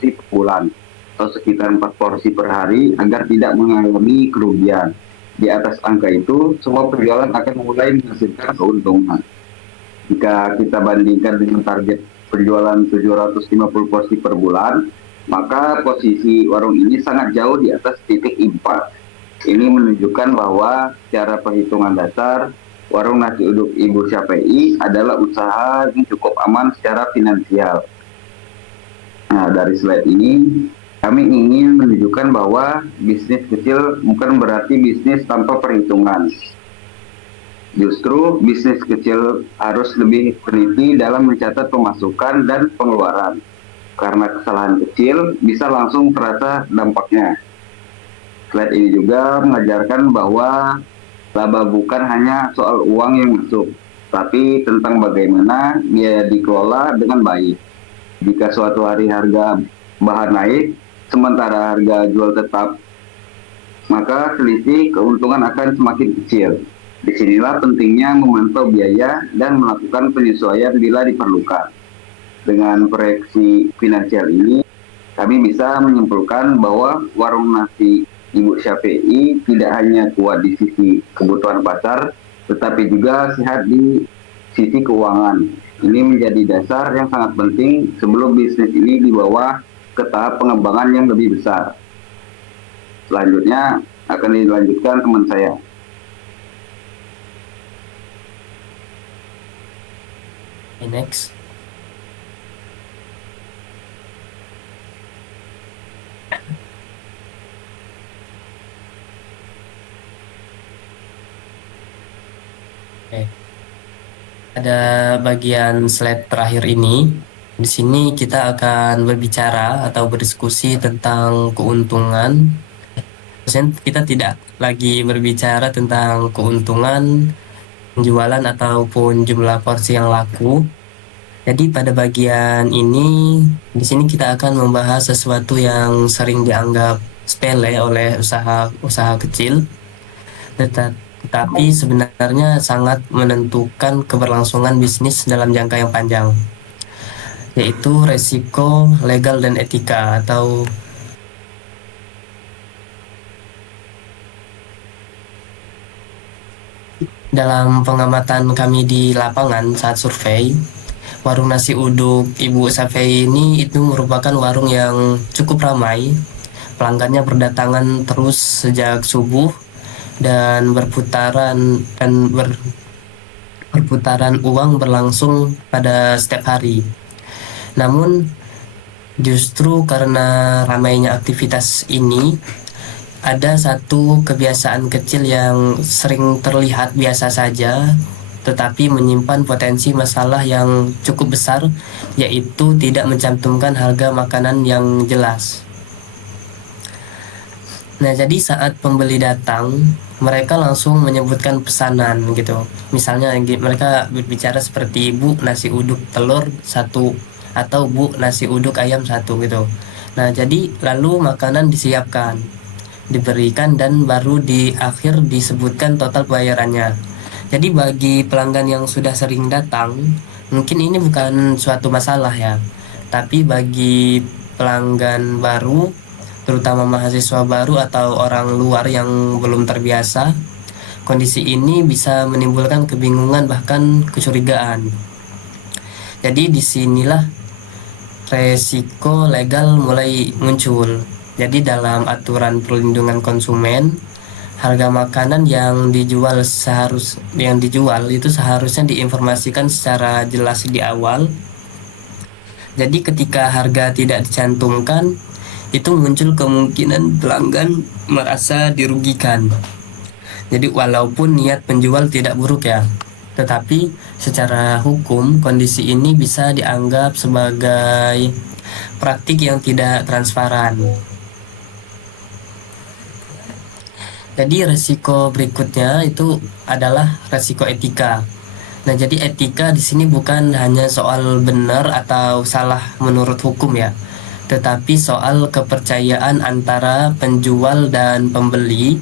per bulan atau sekitar 4 porsi per hari agar tidak mengalami kerugian. Di atas angka itu, semua penjualan akan mulai menghasilkan keuntungan. Jika kita bandingkan dengan target penjualan 750 porsi per bulan, maka posisi warung ini sangat jauh di atas titik impas. Ini menunjukkan bahwa secara perhitungan dasar, warung nasi uduk Ibu Syafei adalah usaha yang cukup aman secara finansial. Nah, dari slide ini kami ingin menunjukkan bahwa bisnis kecil bukan berarti bisnis tanpa perhitungan. Justru bisnis kecil harus lebih teliti dalam mencatat pemasukan dan pengeluaran. Karena kesalahan kecil bisa langsung terasa dampaknya. Slide ini juga mengajarkan bahwa laba bukan hanya soal uang yang masuk, tapi tentang bagaimana dia dikelola dengan baik. Jika suatu hari harga bahan naik, sementara harga jual tetap, maka selisih keuntungan akan semakin kecil. Disinilah pentingnya memantau biaya dan melakukan penyesuaian bila diperlukan. Dengan proyeksi finansial ini, kami bisa menyimpulkan bahwa warung nasi Ibu Syafei tidak hanya kuat di sisi kebutuhan pasar, tetapi juga sehat di sisi keuangan. Ini menjadi dasar yang sangat penting sebelum bisnis ini dibawa ke tahap pengembangan yang lebih besar. Selanjutnya akan dilanjutkan teman saya. Next. Oke. Ada bagian slide terakhir ini. Di sini kita akan berbicara atau berdiskusi tentang keuntungan. Maksudnya kita tidak lagi berbicara tentang keuntungan penjualan ataupun jumlah porsi yang laku. Jadi pada bagian ini, di sini kita akan membahas sesuatu yang sering dianggap sepele oleh usaha kecil, tetapi sebenarnya sangat menentukan keberlangsungan bisnis dalam jangka yang panjang, yaitu resiko legal dan etika atau dalam pengamatan kami di lapangan saat survei, warung nasi uduk Ibu Syafei ini itu merupakan warung yang cukup ramai. Pelanggannya berdatangan terus sejak subuh dan berputaran uang berlangsung pada setiap hari. Namun justru karena ramainya aktivitas ini, ada satu kebiasaan kecil yang sering terlihat biasa saja, tetapi menyimpan potensi masalah yang cukup besar, yaitu tidak mencantumkan harga makanan yang jelas. Nah, jadi saat pembeli datang, mereka langsung menyebutkan pesanan gitu. Misalnya mereka berbicara seperti Bu nasi uduk telur 1 atau Bu nasi uduk ayam 1 gitu. Nah, jadi lalu makanan disiapkan, diberikan, dan baru di akhir disebutkan total bayarannya. Jadi bagi pelanggan yang sudah sering datang, mungkin ini bukan suatu masalah ya. Tapi bagi pelanggan baru, terutama mahasiswa baru atau orang luar yang belum terbiasa, kondisi ini bisa menimbulkan kebingungan bahkan kecurigaan. Jadi disinilah resiko legal mulai muncul. Jadi dalam aturan perlindungan konsumen, harga makanan yang dijual itu seharusnya diinformasikan secara jelas di awal. Jadi ketika harga tidak dicantumkan, itu muncul kemungkinan pelanggan merasa dirugikan. Jadi walaupun niat penjual tidak buruk ya, tetapi secara hukum kondisi ini bisa dianggap sebagai praktik yang tidak transparan. Jadi resiko berikutnya itu adalah resiko etika. Nah, jadi etika di sini bukan hanya soal benar atau salah menurut hukum ya, tetapi soal kepercayaan antara penjual dan pembeli.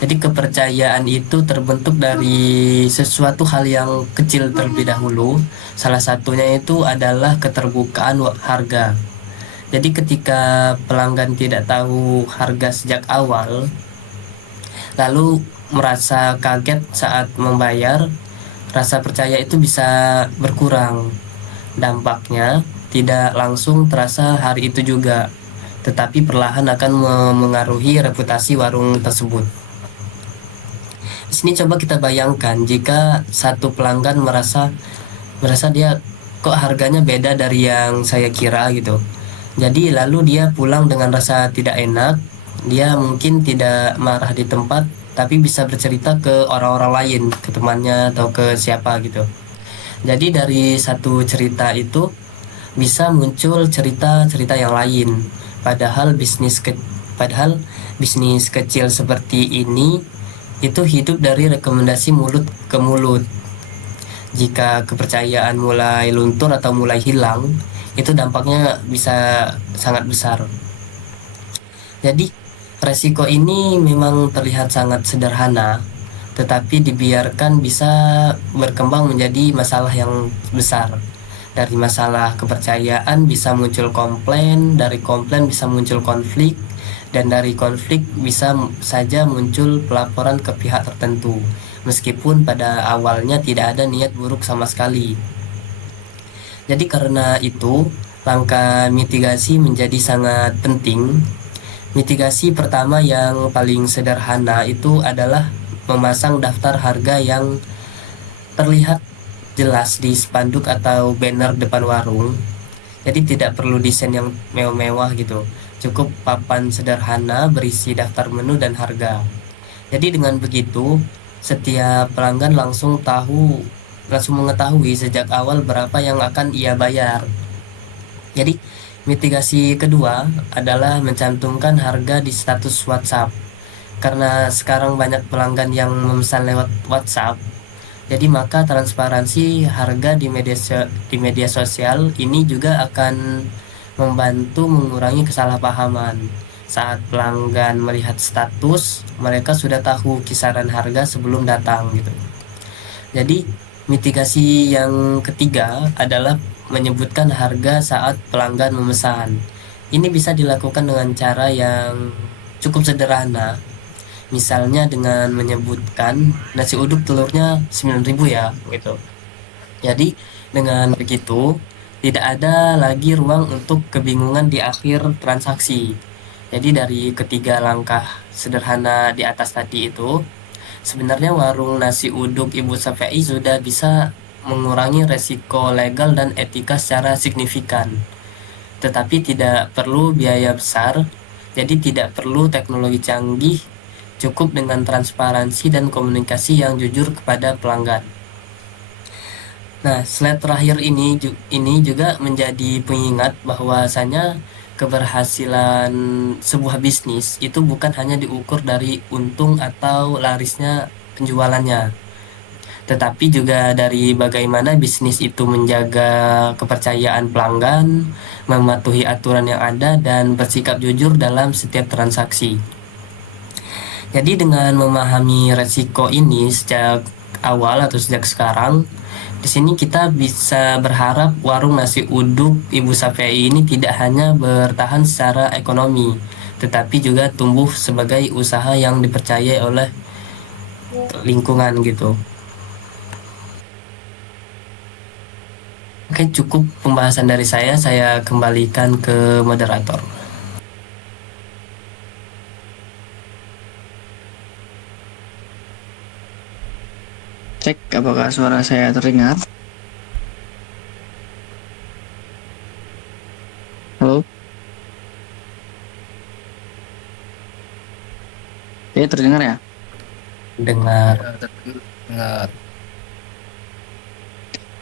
Jadi kepercayaan itu terbentuk dari sesuatu hal yang kecil terlebih dahulu. Salah satunya itu adalah keterbukaan harga. Jadi ketika pelanggan tidak tahu harga sejak awal, lalu merasa kaget saat membayar, rasa percaya itu bisa berkurang. Dampaknya tidak langsung terasa hari itu juga, tetapi perlahan akan memengaruhi reputasi warung tersebut. Di sini coba kita bayangkan jika satu pelanggan merasa merasa dia kok harganya beda dari yang saya kira gitu. Jadi lalu dia pulang dengan rasa tidak enak. Dia mungkin tidak marah di tempat, tapi bisa bercerita ke orang-orang lain, ke temannya atau ke siapa gitu. Jadi dari satu cerita itu bisa muncul cerita-cerita yang lain. Padahal padahal bisnis kecil seperti ini itu hidup dari rekomendasi mulut ke mulut. Jika kepercayaan mulai luntur atau mulai hilang, itu dampaknya bisa sangat besar. Jadi, resiko ini memang terlihat sangat sederhana, tetapi dibiarkan bisa berkembang menjadi masalah yang besar. Dari masalah kepercayaan bisa muncul komplain, dari komplain bisa muncul konflik, dan dari konflik bisa saja muncul pelaporan ke pihak tertentu, meskipun pada awalnya tidak ada niat buruk sama sekali. Jadi karena itu, langkah mitigasi menjadi sangat penting. Mitigasi pertama yang paling sederhana itu adalah memasang daftar harga yang terlihat jelas di spanduk atau banner depan warung. Jadi tidak perlu desain yang mewah-mewah gitu. Cukup papan sederhana berisi daftar menu dan harga. Jadi dengan begitu, setiap pelanggan langsung mengetahui sejak awal berapa yang akan ia bayar. Jadi mitigasi kedua adalah mencantumkan harga di status WhatsApp. Karena sekarang banyak pelanggan yang memesan lewat WhatsApp, jadi maka transparansi harga di media sosial ini juga akan membantu mengurangi kesalahpahaman. Saat pelanggan melihat status, mereka sudah tahu kisaran harga sebelum datang gitu. Jadi mitigasi yang ketiga adalah menyebutkan harga saat pelanggan memesan. Ini bisa dilakukan dengan cara yang cukup sederhana. Misalnya dengan menyebutkan nasi uduk telurnya 9.000 ya gitu. Jadi dengan begitu tidak ada lagi ruang untuk kebingungan di akhir transaksi. Jadi dari ketiga langkah sederhana di atas tadi itu, sebenarnya warung nasi uduk Ibu Safei sudah bisa mengurangi resiko legal dan etika secara signifikan. Tetapi tidak perlu biaya besar, jadi tidak perlu teknologi canggih, cukup dengan transparansi dan komunikasi yang jujur kepada pelanggan. Nah, slide terakhir ini juga menjadi pengingat bahwasanya keberhasilan sebuah bisnis itu bukan hanya diukur dari untung atau larisnya penjualannya, tetapi juga dari bagaimana bisnis itu menjaga kepercayaan pelanggan, mematuhi aturan yang ada, dan bersikap jujur dalam setiap transaksi. Jadi dengan memahami resiko ini sejak awal atau sejak sekarang, di sini kita bisa berharap warung nasi uduk Ibu Safei ini tidak hanya bertahan secara ekonomi, tetapi juga tumbuh sebagai usaha yang dipercayai oleh lingkungan gitu. Oke, cukup pembahasan dari saya kembalikan ke moderator. Cek apakah suara saya terdengar. Halo? Ya, terdengar ya? Dengar. Dengar.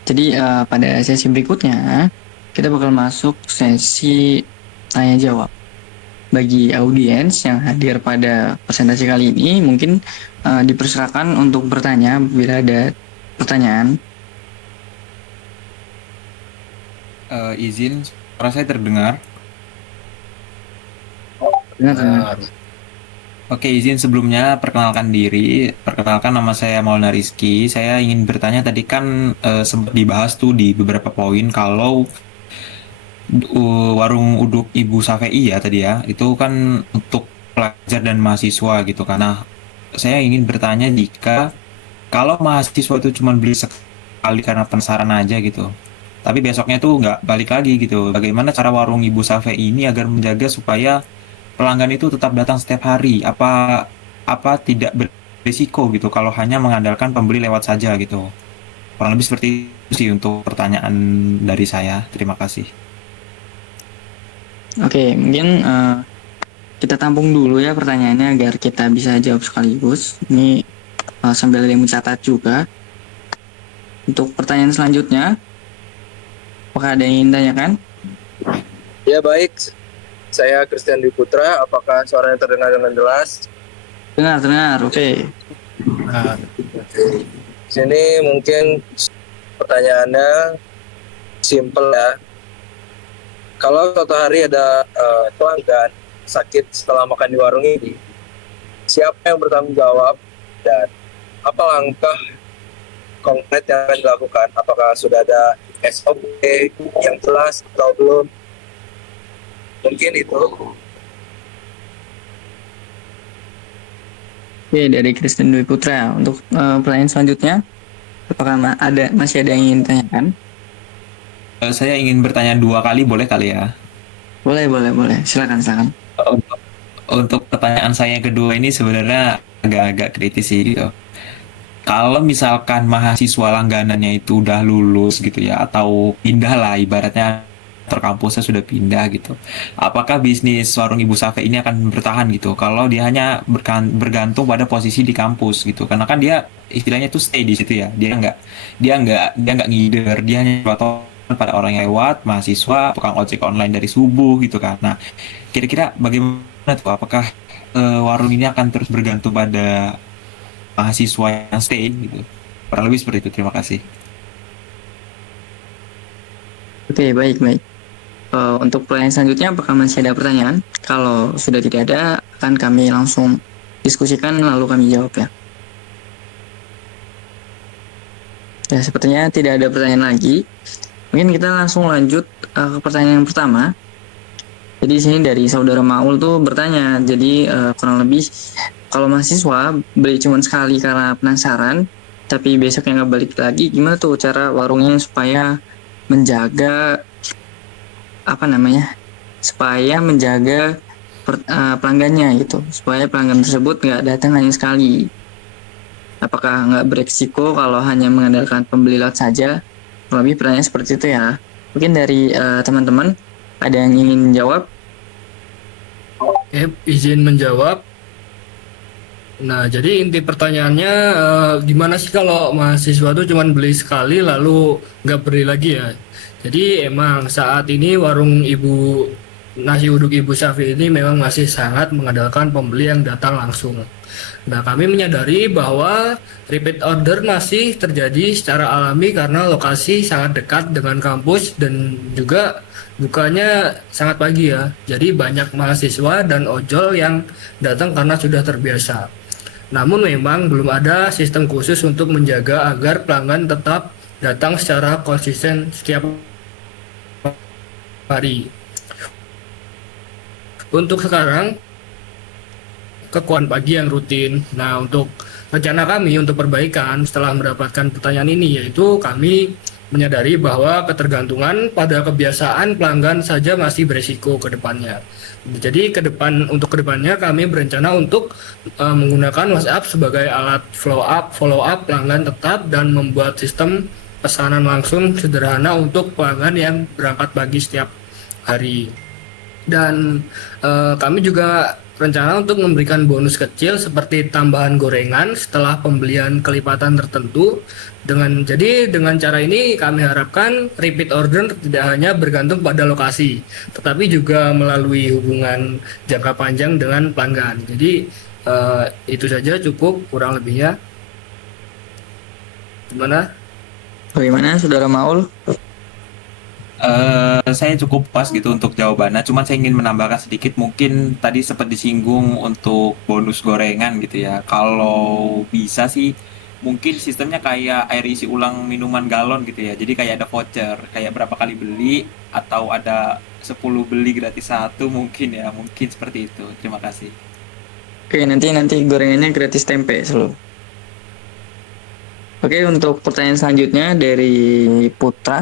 Jadi pada sesi berikutnya kita bakal masuk sesi tanya jawab. Bagi audiens yang hadir pada presentasi kali ini, mungkin dipersilakan untuk bertanya bila ada pertanyaan. Izin, suara saya terdengar. Dengar. Oke, izin sebelumnya perkenalkan diri. Perkenalkan, nama saya Maulana Rizky. Saya ingin bertanya, tadi kan sempat dibahas tuh di beberapa poin kalau warung uduk Ibu Safei ya tadi ya, itu kan untuk pelajar dan mahasiswa gitu. Karena saya ingin bertanya, jika kalau mahasiswa itu cuma beli sekali karena penasaran aja gitu, tapi besoknya tuh nggak balik lagi gitu, bagaimana cara warung Ibu Safei ini agar menjaga supaya pelanggan itu tetap datang setiap hari? Apa tidak risiko gitu kalau hanya mengandalkan pembeli lewat saja gitu. Kurang lebih seperti itu sih untuk pertanyaan dari saya. Terima kasih. Oke, mungkin kita tampung dulu ya pertanyaannya agar kita bisa jawab sekaligus. Ini sambil ada yang mencatat juga. Untuk pertanyaan selanjutnya, apakah ada yang ingin tanyakan? Ya baik, saya Christian Dwi Putra. Apakah suaranya terdengar dengan jelas? Dengar, oke. Nah, Sini mungkin pertanyaannya simple ya. Kalau suatu hari ada pelanggan sakit setelah makan di warung ini, siapa yang bertanggung jawab dan apa langkah konkret yang akan dilakukan? Apakah sudah ada SOP yang jelas atau belum? Mungkin itu. Oke, dari Kristen Dwi Putra. Untuk pertanyaan selanjutnya, apakah masih ada yang ingin tanyakan? Saya ingin bertanya 2 kali, boleh kali ya? Boleh. Silakan. Untuk pertanyaan saya yang kedua ini sebenarnya agak-agak kritis sih gitu. Kalau misalkan mahasiswa langganannya itu udah lulus gitu ya, atau pindah lah ibaratnya kampusnya sudah pindah gitu. Apakah bisnis warung Ibu Safe ini akan bertahan gitu? Kalau dia hanya bergantung pada posisi di kampus gitu, karena kan dia istilahnya tuh stay di situ ya. Dia nggak ngider, dia hanya bergantung pada orang yang lewat, mahasiswa, tukang ojek online dari subuh gitu kan. Nah, kira-kira bagaimana tuh? Apakah warung ini akan terus bergantung pada mahasiswa yang stay gitu? Kurang lebih seperti itu. Terima kasih. Oke, baik. Untuk pertanyaan selanjutnya, apakah masih ada pertanyaan? Kalau sudah tidak ada, akan kami langsung diskusikan lalu kami jawab ya. Ya, sepertinya tidak ada pertanyaan lagi. Mungkin kita langsung lanjut ke pertanyaan yang pertama. Jadi di sini dari saudara Maul tuh bertanya, jadi kurang lebih kalau mahasiswa beli cuma sekali karena penasaran, tapi besoknya nggak balik lagi, gimana tuh cara warungnya supaya menjaga pelanggannya gitu, supaya pelanggan tersebut nggak datang hanya sekali. Apakah nggak beresiko kalau hanya mengandalkan pembeli lot saja? Lebih pertanyaan seperti itu ya. Mungkin dari teman-teman ada yang ingin menjawab? izin menjawab. Nah, jadi inti pertanyaannya gimana sih kalau mahasiswa tuh cuma beli sekali lalu nggak beli lagi ya? Jadi emang saat ini warung nasi uduk Ibu Safi ini memang masih sangat mengandalkan pembeli yang datang langsung. Nah, kami menyadari bahwa repeat order masih terjadi secara alami karena lokasi sangat dekat dengan kampus dan juga bukanya sangat pagi ya. Jadi banyak mahasiswa dan ojol yang datang karena sudah terbiasa. Namun memang belum ada sistem khusus untuk menjaga agar pelanggan tetap datang secara konsisten setiap hari. Untuk sekarang kekuatan pagi yang rutin. Nah, untuk rencana kami untuk perbaikan setelah mendapatkan pertanyaan ini yaitu kami menyadari bahwa ketergantungan pada kebiasaan pelanggan saja masih beresiko ke depannya. Jadi untuk kedepannya kami berencana untuk menggunakan WhatsApp sebagai alat follow up pelanggan tetap dan membuat sistem pesanan langsung sederhana untuk pelanggan yang berangkat pagi setiap hari. Dan kami juga rencana untuk memberikan bonus kecil seperti tambahan gorengan setelah pembelian kelipatan tertentu. Dengan cara ini kami harapkan repeat order tidak hanya bergantung pada lokasi, tetapi juga melalui hubungan jangka panjang dengan pelanggan. Jadi itu saja cukup kurang lebihnya. Bagaimana Saudara Maul? Saya cukup pas gitu untuk jawabannya. Cuman saya ingin menambahkan sedikit, mungkin tadi sempat disinggung untuk bonus gorengan gitu ya. Kalau bisa sih, mungkin sistemnya kayak air isi ulang minuman galon gitu ya. Jadi kayak ada voucher, kayak berapa kali beli atau ada 10 beli gratis satu mungkin ya. Mungkin seperti itu. Terima kasih. Oke, nanti gorengannya gratis tempe selalu. Oke, untuk pertanyaan selanjutnya dari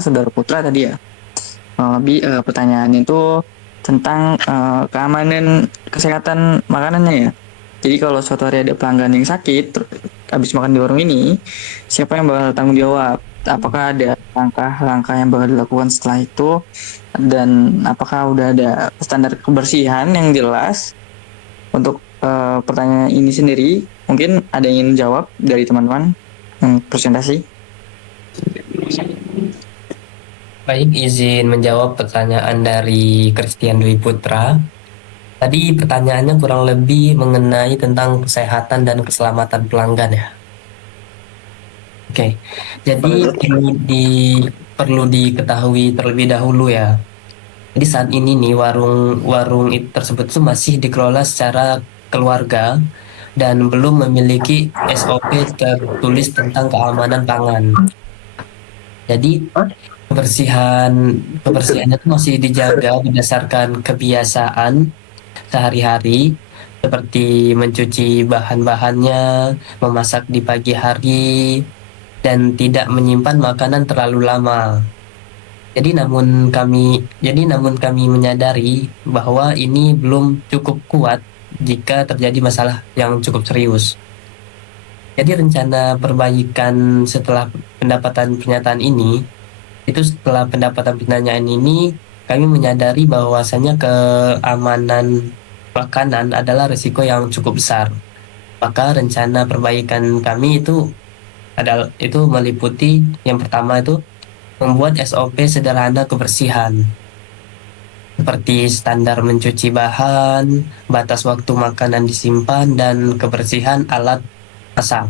Saudara Putra tadi ya. Pertanyaan itu tentang keamanan kesehatan makanannya ya. Jadi kalau suatu hari ada pelanggan yang sakit, habis makan di warung ini, siapa yang bakal tanggung jawab? Apakah ada langkah-langkah yang bakal dilakukan setelah itu? Dan apakah udah ada standar kebersihan yang jelas untuk pertanyaan ini sendiri? Mungkin ada yang ingin jawab dari teman-teman yang presentasi? Baik, izin menjawab pertanyaan dari Christian Dwi Putra. Tadi pertanyaannya kurang lebih mengenai tentang kesehatan dan keselamatan pelanggan ya. Oke, jadi perlu diketahui terlebih dahulu ya. Jadi saat ini nih warung tersebut tuh masih dikelola secara keluarga dan belum memiliki SOP tertulis tentang keamanan pangan. Jadi kebersihannya itu masih dijaga berdasarkan kebiasaan sehari-hari seperti mencuci bahan-bahannya, memasak di pagi hari, dan tidak menyimpan makanan terlalu lama. Jadi namun kami menyadari bahwa ini belum cukup kuat jika terjadi masalah yang cukup serius. Jadi rencana perbaikan setelah pendapatan pertanyaan ini, kami menyadari bahwasanya keamanan makanan adalah risiko yang cukup besar. Maka rencana perbaikan kami itu meliputi yang pertama itu membuat SOP sederhana kebersihan seperti standar mencuci bahan, batas waktu makanan disimpan, dan kebersihan alat masak.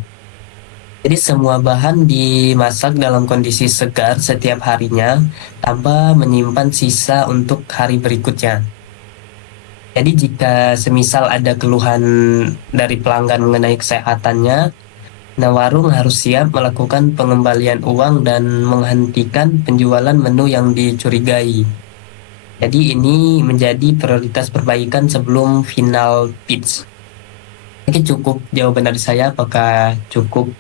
Jadi semua bahan dimasak dalam kondisi segar setiap harinya tanpa menyimpan sisa untuk hari berikutnya. Jadi jika semisal ada keluhan dari pelanggan mengenai kesehatannya, nah warung harus siap melakukan pengembalian uang dan menghentikan penjualan menu yang dicurigai. Jadi ini menjadi prioritas perbaikan sebelum final pitch. Oke, cukup jawaban dari saya. Apakah cukup?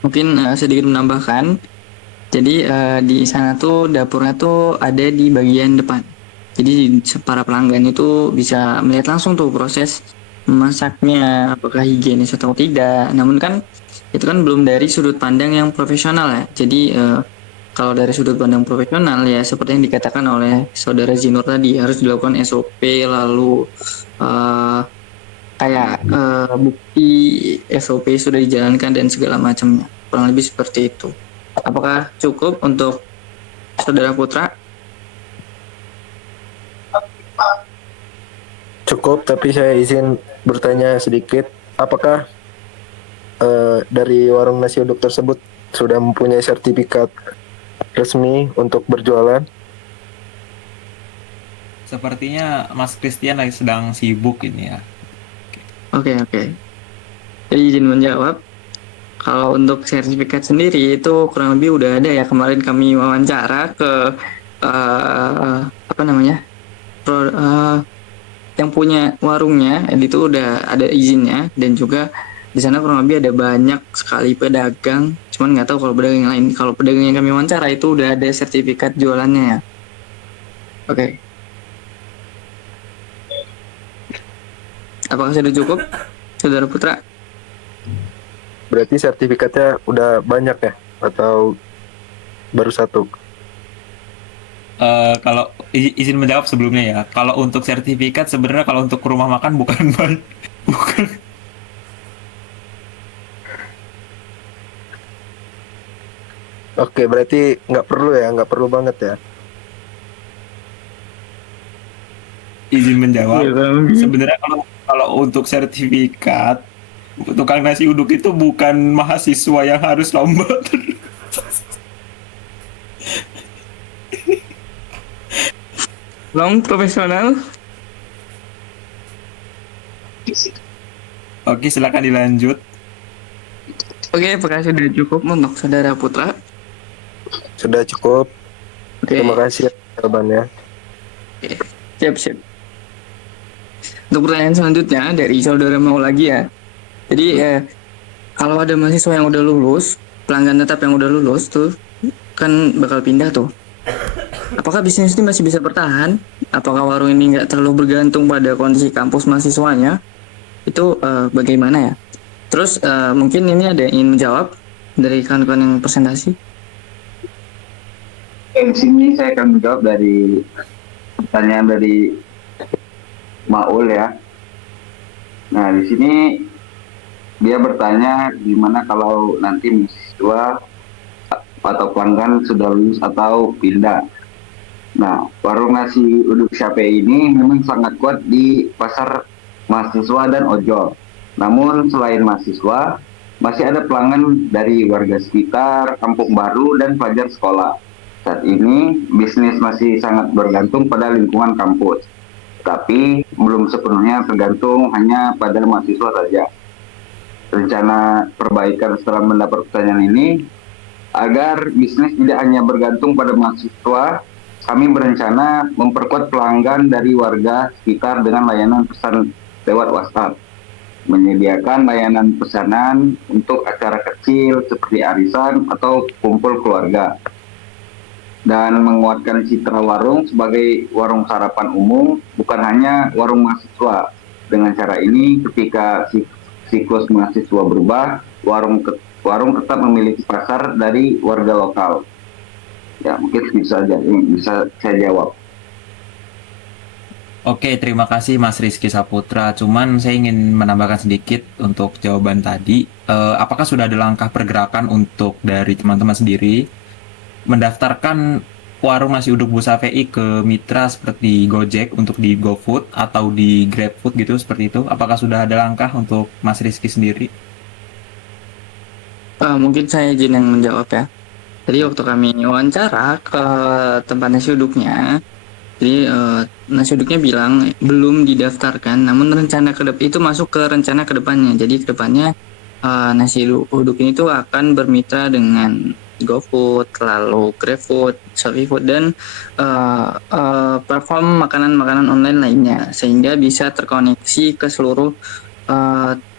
Mungkin sedikit menambahkan. Jadi di sana tuh dapurnya tuh ada di bagian depan. Jadi para pelanggan itu bisa melihat langsung tuh proses memasaknya, apakah higienis atau tidak. Namun kan itu kan belum dari sudut pandang yang profesional ya. Jadi kalau dari sudut pandang profesional ya seperti yang dikatakan oleh saudara Zinur tadi, harus dilakukan SOP, lalu kayak bukti SOP sudah dijalankan dan segala macamnya. Kurang lebih seperti itu. Apakah cukup untuk saudara Putra? Cukup, tapi saya izin bertanya sedikit. Apakah dari warung nasi uduk tersebut sudah mempunyai sertifikat resmi untuk berjualan? Sepertinya Mas Christian lagi sedang sibuk ini ya. Oke. Jadi izin menjawab. Kalau untuk sertifikat sendiri itu kurang lebih udah ada ya. Kemarin kami wawancara ke yang punya warungnya, itu udah ada izinnya, dan juga di sana kurang lebih ada banyak sekali pedagang. Cuman nggak tahu kalau pedagang yang lain. Kalau pedagang yang kami wawancara itu udah ada sertifikat jualannya ya. Oke. Apakah sudah cukup, saudara Putra? Berarti sertifikatnya udah banyak ya? Atau baru satu? Kalau izin menjawab sebelumnya ya, kalau untuk sertifikat sebenarnya kalau untuk rumah makan bukan bukan. Oke, berarti nggak perlu banget ya? Izin menjawab. Iya, Sebenarnya kalau untuk sertifikat tukang nasi uduk itu bukan mahasiswa yang harus lomba. Long profesional. Oke, silakan dilanjut. Oke, apakah sudah cukup untuk saudara Putra? Sudah cukup. Oke. Terima kasih jawabannya. Siap. Untuk pertanyaan selanjutnya dari saudara mau lagi ya. Jadi kalau ada mahasiswa yang udah lulus, pelanggan tetap yang udah lulus tuh kan bakal pindah tuh. apakah bisnis ini masih bisa bertahan? Apakah warung ini nggak terlalu bergantung pada kondisi kampus mahasiswanya? Itu bagaimana ya? Terus mungkin ini ada yang ingin menjawab dari kawan-kawan yang presentasi. Di sini saya akan menjawab dari pertanyaan dari Maul ya. Nah, di sini dia bertanya gimana kalau nanti mahasiswa atau pelanggan sudah lulus atau pindah. Nah, warung nasi uduk Syape ini memang sangat kuat di pasar mahasiswa dan ojol. Namun selain mahasiswa, masih ada pelanggan dari warga sekitar, kampung baru, dan pelajar sekolah. Saat ini, bisnis masih sangat bergantung pada lingkungan kampus. Tapi belum sepenuhnya tergantung hanya pada mahasiswa saja. Rencana perbaikan setelah mendapat pertanyaan ini, agar bisnis tidak hanya bergantung pada mahasiswa, kami berencana memperkuat pelanggan dari warga sekitar dengan layanan pesan lewat WhatsApp, menyediakan layanan pesanan untuk acara kecil seperti arisan atau kumpul keluarga, dan menguatkan citra warung sebagai warung sarapan umum, bukan hanya warung mahasiswa. Dengan cara ini, ketika siklus mahasiswa berubah, warung tetap memiliki pasar dari warga lokal. Ya, mungkin bisa aja bisa saya jawab. Oke, terima kasih Mas Rizky Saputra. Cuman saya ingin menambahkan sedikit untuk jawaban tadi. Apakah sudah ada langkah pergerakan untuk dari teman-teman sendiri mendaftarkan warung nasi uduk Bu Safei ke mitra seperti Gojek untuk di GoFood atau di GrabFood gitu seperti itu? Apakah sudah ada langkah untuk Mas Rizky sendiri? Mungkin saya izin yang menjawab ya. Jadi waktu kami wawancara ke tempat nasi uduknya, jadi nasi uduknya bilang belum didaftarkan, namun rencana itu masuk ke rencana kedepannya. Jadi kedepannya nasi uduk ini tuh akan bermitra dengan GoFood, lalu GrabFood, ShopeeFood, dan platform makanan-makanan online lainnya, sehingga bisa terkoneksi ke seluruh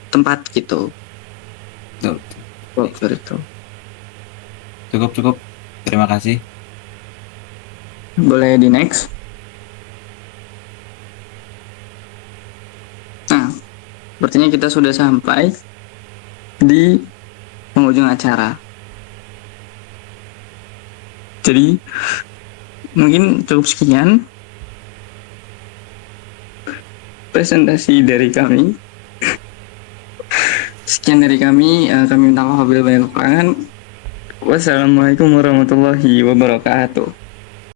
tempat gitu. Tuh, Seperti itu. cukup. Terima kasih. Boleh di next. Nah, sepertinya kita sudah sampai di penghujung acara. Jadi, mungkin cukup sekian presentasi dari kami. Sekian dari kami. Kami minta maaf apabila banyak kekurangan. Wassalamualaikum warahmatullahi wabarakatuh.